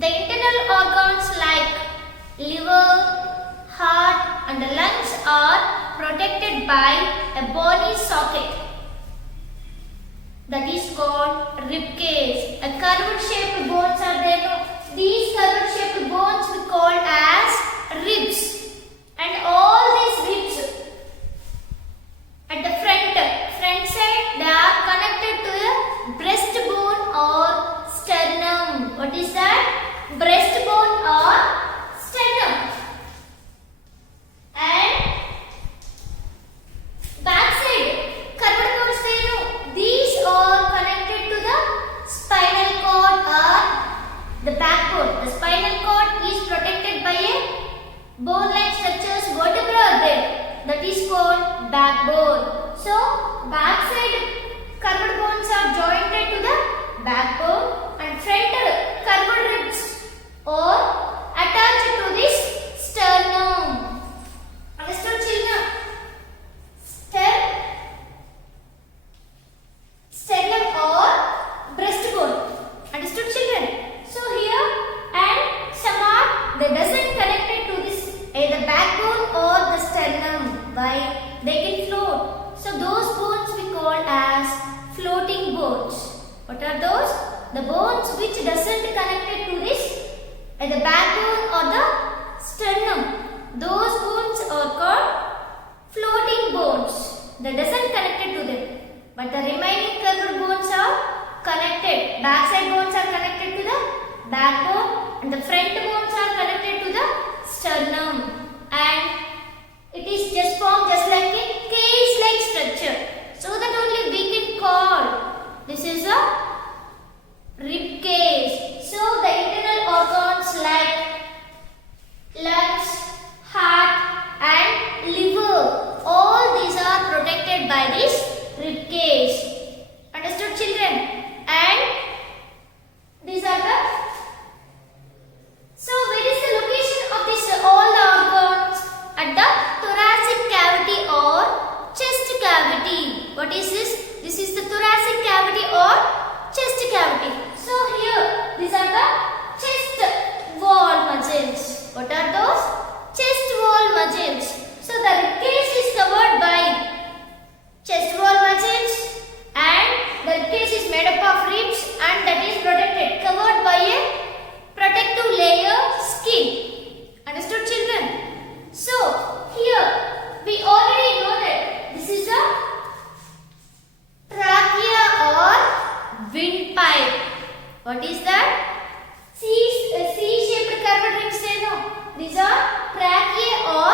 The internal organs like liver, heart and the lungs are protected by a bony socket that is called rib cage. A curved shaped bones are there. These curved shaped bones we call as ribs. And all these ribs at the front side, they are connected to a breastbone or sternum. What is that? Breastbone or sternum. And backside, curved bones, these are connected to the spinal cord or the backbone. The spinal cord is protected by a bone-like structures, vertebra are there. That is called backbone. So, backside curved bones are jointed to the backbone and frontal curved ribs are attached to this sternum. Understood, children? Sternum or breastbone. Understood, children? So, here and some are, they doesn't connected to this either backbone or the sternum. Why? They can float. So those bones we call as floating bones. What are those? The bones which doesn't connected to this either backbone or the sternum. Those bones are called floating bones. That doesn't connected to them. But the remaining curved bones are connected. Backside bones are connected to the backbone and the front bones are connected to the sternum, and it is just formed just like a cage-like structure. So that only we can call this is a rib cage. So the internal organs like lungs, heart and liver, all these are protected by this rib cage. Understood, children? And these are the so where is the location of this all the organs? At the thoracic cavity or chest cavity. What is this? This is the thoracic cavity or chest cavity. So here these are the chest wall muscles. What are those? Chest wall muscles. So the rib cage is covered by chest wall muscles and the rib cage is made up of ribs and that is protected, covered by a protective layer skin. Understood, children? So here we already know that this is a trachea or windpipe. What is that? C-shaped curved rings. These are trachea or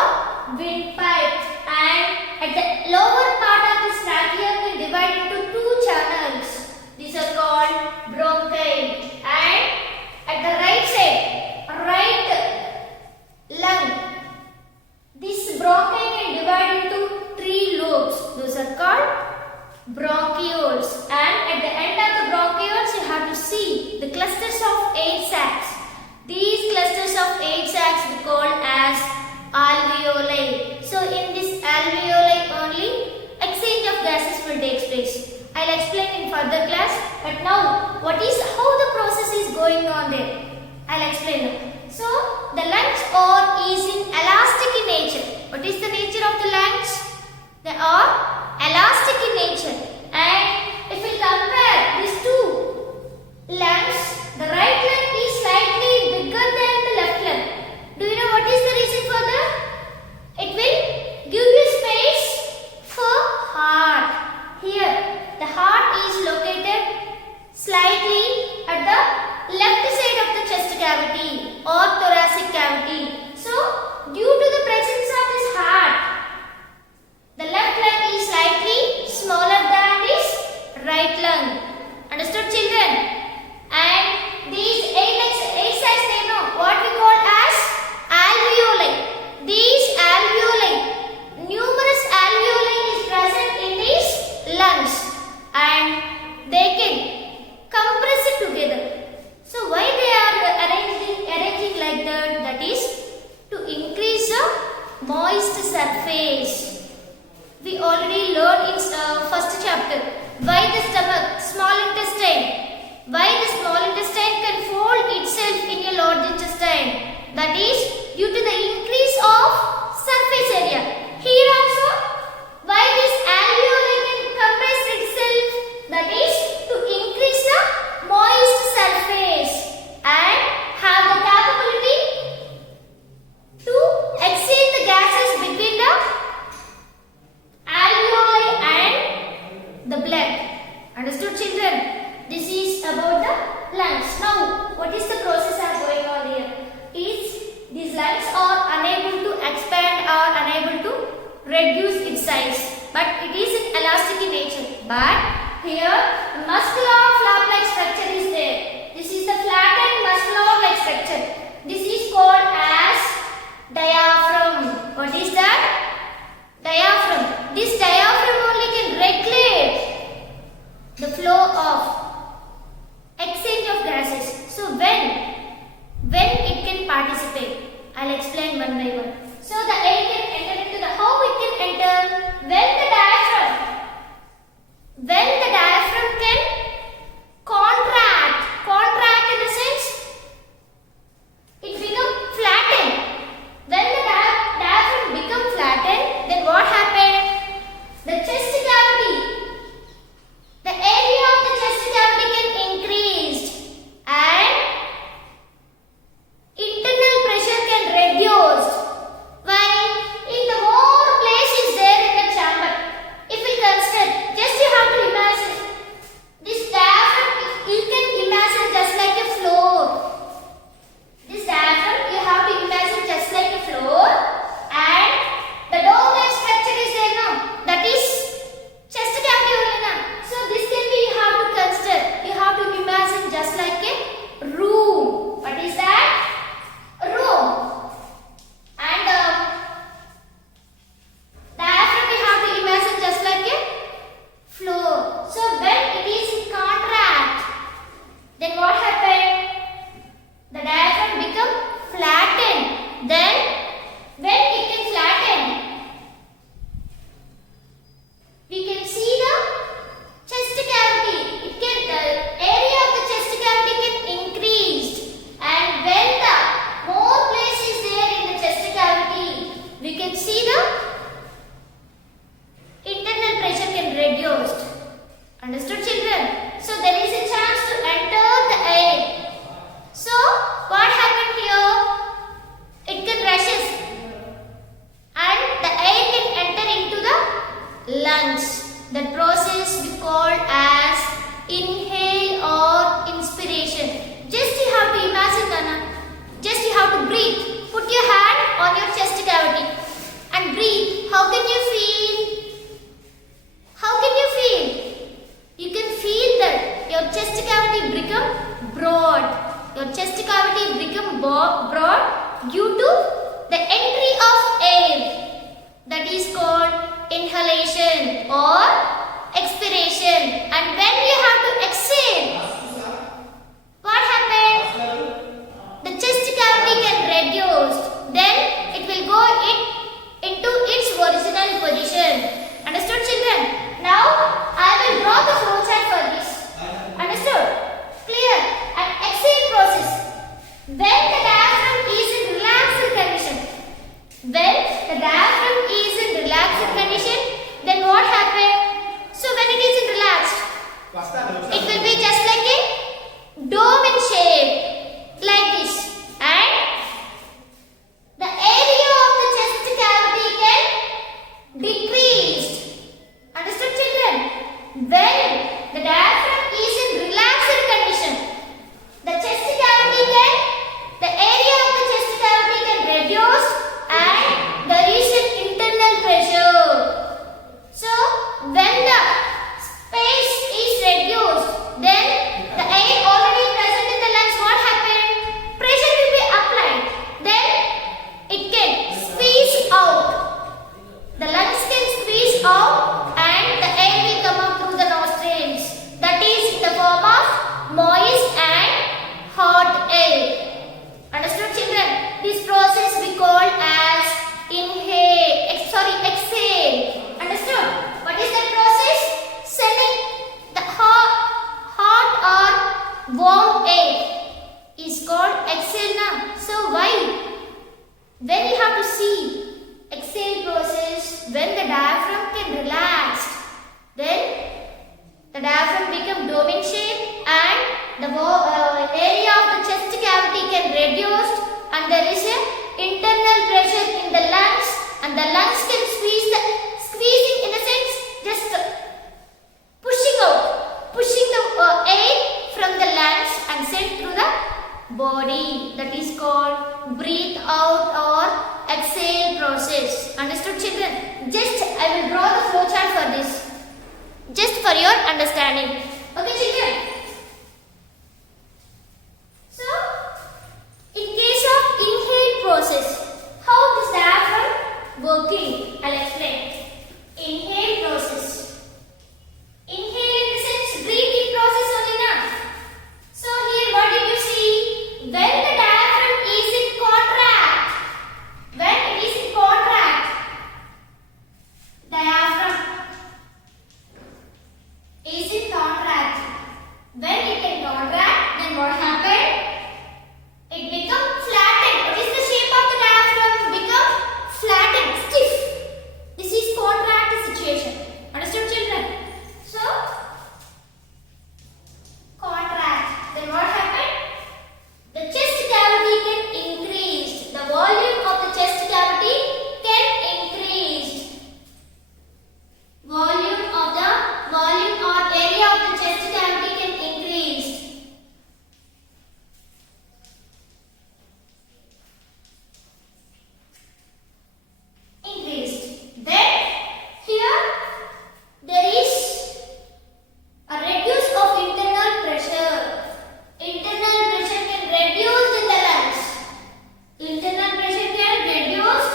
windpipe, and at the lower part of this trachea can divide into two channels. These are called bronchi, and at the right side, right lung, this bronchi can divide into three lobes. Those are called bronchioles, and at the end of the bronchioles you have to see the clusters of air sacs. These clusters of air sacs we call as alveoli. So in this alveoli only exchange of gases will take place. I will explain in further class, but now how the process is going on there? I will explain now. So the lungs is in elastic in nature. What is the nature of the lungs? They are elastic in nature, and if we compare these two lungs, the right lung is slightly bigger than the left lung. Do you know what is the reason for that? It will give you space for heart. Here the heart is located slightly at the left side of the chest cavity or thoracic cavity. So due to the presence of this heart, the left lung is slightly smaller than this right lung. Understood, children? And these air sacs, they know what we call as alveoli. These alveoli, numerous alveoli is present in these lungs, and they can compress it together. So why they are arranging like that? That is to increase the moist surface. We already learned in first chapter. Why the stomach, small intestine, why the small intestine can fold itself in a large intestine. That is due to the increase of surface area. Here also, why this alveoli can compress itself. That is to increase the moist surface and have the capability to exhale the gases between the alveoli and the blood. Understood, children? This is about the lungs. Now, what is the process are going on here? These lungs are unable to expand or unable to reduce its size, but it is elastic in nature. But here, muscular flap-like structure is there. This is the flattened muscular-like structure. This is called as diaphragm. What is that? Diaphragm. This diaphragm only can regulate the flow of exchange of gases. So when it can participate, I'll explain one by one. So the air can enter into the, how it can enter? When the diaphragm can contract in the sense it become flattened. When the diaphragm become flattened, then what happened? The chest cavity, the area of the chest cavity can increase and internal pressure can reduce. Why? If the more place is there in the chamber, if we consider, just you have to imagine this diaphragm, you can imagine just like a floor. This diaphragm you have to imagine just like a floor, and the dome-like structure is there now. That is chest cavity only now. So this can be, you have to consider, you have to imagine just like a room. What is that? A room. And diaphragm you have to imagine just like a floor. So when it is in contract, then what happened? The diaphragm become flattened. Then when it can flatten, we can see the chest cavity. It can, the area of the chest cavity can increase, and when the more place is there in the chest cavity, we can see the internal pressure can reduce. Understood, children? So there is a chance to enter the air. So what happened here? It can rushes and the air can enter into the lungs. That process we call as inhale or inspiration. Just you have to imagine, Nana. Just you have to breathe. Put your hand on your chest cavity and breathe. How can you feel? How can you feel? You can feel that your chest cavity become broad. Your chest cavity become broad due to the entry of air. That is called inhalation or expiration. And when you have to exhale, what happened? The chest cavity can reduce. Then it will go into its original position. Understood, children? Now I will draw the flowchart for this. Understood? Clear? And exhale process. When the diaphragm is in relaxed condition, then what happened? So when it is in relaxed, it will be just like a dome in shape, like this. And when the diaphragm can relax, then the diaphragm become dome in shape and the area of the chest cavity can reduce and there is a internal pressure in the lungs and the lungs can squeezing in a sense just pushing the air from the lungs and sent through the body. That is called breathe out or exhale process. Understood, children? Just I will draw the flowchart for this, just for your understanding. Okay, children? So, in case of inhale process, how this diaphragm working? I'll explain. Inhale process. Inhale in the sense breathing process only now. So here what did you see? When the diaphragm is in contract, when it is in contract, diaphragm is in contract. When it can contract, then what happened? It becomes flattened. What is the shape of the diaphragm? Become flattened, stiff. This is contract situation. Understood, children? So, contract. Then what happened? The chest cavity can increase. The volume of the chest cavity can increase. Volume or area of the chest cavity can increase. Increased. Then here there is a reduce of internal pressure. Internal pressure can reduce in the lungs. Internal pressure can reduce.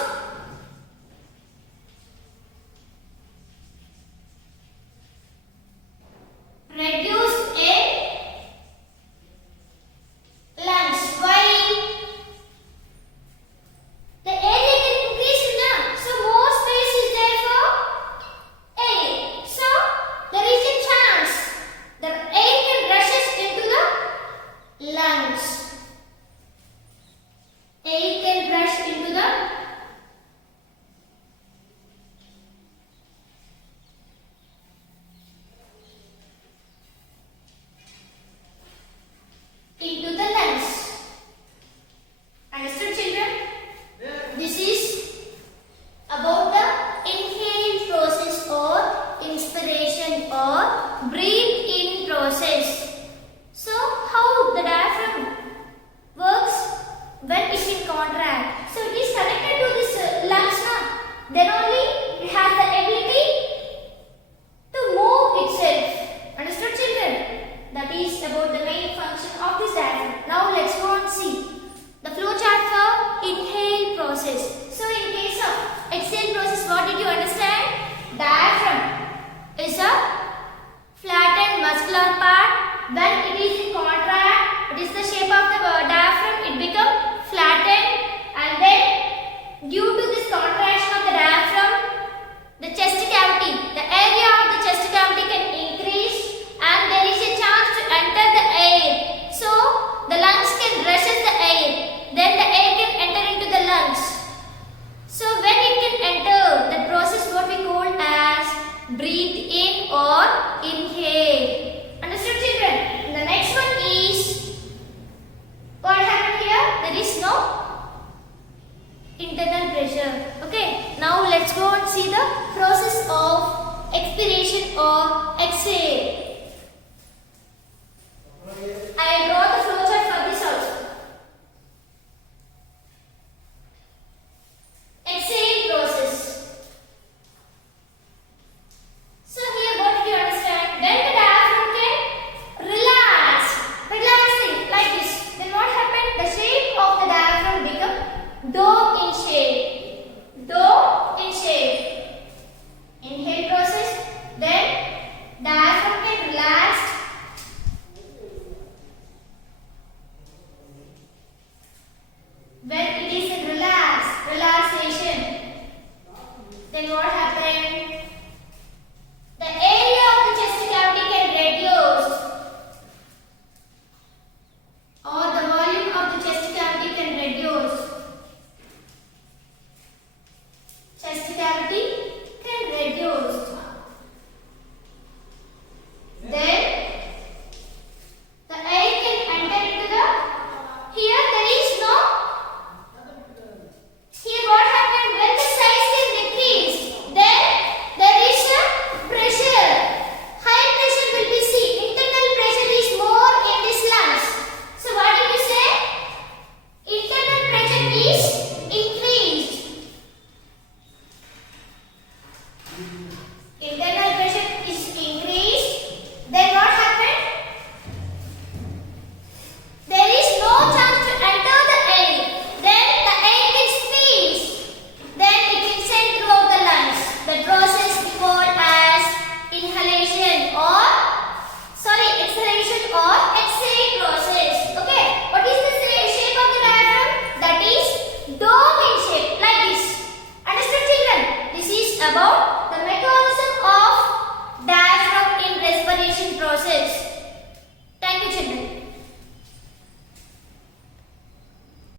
Reduce in lungs. Why? The area can increase now. So more space is there for air. So there is a chance the air can rushes into the lungs. Air can rush into the lungs. Understood, children? This is about the inhale process or inspiration or breathe in process. So how the diaphragm works when it is in contract? So it is connected to this lungs now. Then only it has the ability to move itself. Understood, children? That is about the main function of this diaphragm. Now let's go and see the flowchart for inhale process. So in case of exhale process, what did you understand? Diaphragm is a flattened muscular part. When it is in contract, it is the shape of the diaphragm. It becomes flattened and then due to this contraction of the diaphragm, the chest cavity, the area of the chest cavity can increase and there is a chance to enter the air. So the lungs can rushes the air. Then the air can enter into the lungs. So when it can enter, that process what we call as breathe in or inhale. Understood, children? And the next one is what happened here? There is no internal pressure. Okay. Now let's go and see the process of expiration or exhale. I will draw the flowchart for this also. Exhale process. So here what did you understand? When the diaphragm can relaxing like this, then what happened? The shape of the diaphragm become dome in shape. Dome in shape. Inhale process. Then diaphragm can relax. When it is in relaxation, then what happens?